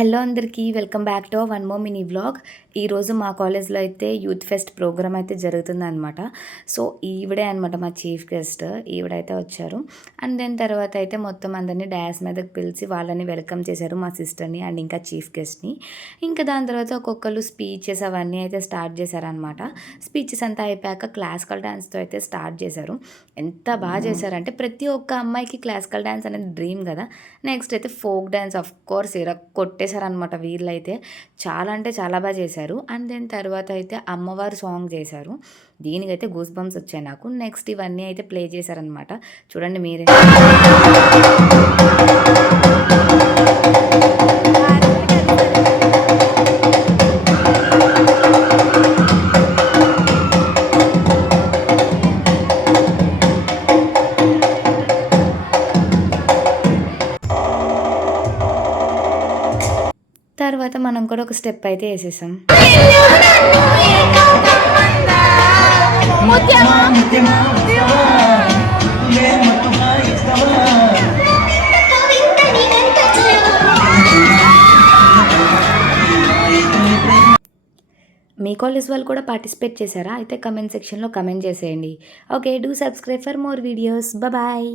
Hello అందరికీ welcome back to one more mini vlog. ఈరోజు మా కాలేజ్లో అయితే యూత్ ఫెస్ట్ ప్రోగ్రామ్ అయితే జరుగుతుందన్నమాట. సో ఈవిడే అనమాట మా చీఫ్ గెస్ట్. ఈవిడైతే వచ్చారు. అండ్ దెన్ తర్వాత అయితే మొత్తం అందరినీ డాన్స్ మీదకి పిలిచి వాళ్ళని వెల్కమ్ చేశారు, మా సిస్టర్ని అండ్ ఇంకా చీఫ్ గెస్ట్ని. ఇంకా దాని తర్వాత ఒక్కొక్కరు స్పీచెస్ అవన్నీ అయితే స్టార్ట్ చేశారనమాట. స్పీచెస్ అంతా అయిపోయాక క్లాసికల్ డ్యాన్స్తో అయితే స్టార్ట్ చేశారు. ఎంత బాగా చేశారంటే ప్రతి ఒక్క అమ్మాయికి క్లాసికల్ డ్యాన్స్ అనేది డ్రీమ్ కదా. నెక్స్ట్ అయితే ఫోక్ డ్యాన్స్, ఆఫ్ కోర్స్ కొట్టేశారనమాట వీళ్ళైతే. చాలా అంటే చాలా బాగా చేశారు. అండ్ దెన్ తర్వాత అయితే అమ్మవారు సాంగ్ చేశారు. దీనికైతే గూస్ బంప్స్ వచ్చాయి నాకు. నెక్స్ట్ ఇవన్నీ అయితే ప్లే చేశారనమాట. చూడండి మీరే. తర్వాత మనం కూడా ఒక స్టెప్ అయితే వేసేసాం. మీ కాలేజ్ వాళ్ళు కూడా పార్టిసిపేట్ చేశారా? అయితే కమెంట్ సెక్షన్లో కమెంట్ చేసేయండి. Okay, do subscribe for more videos. Bye.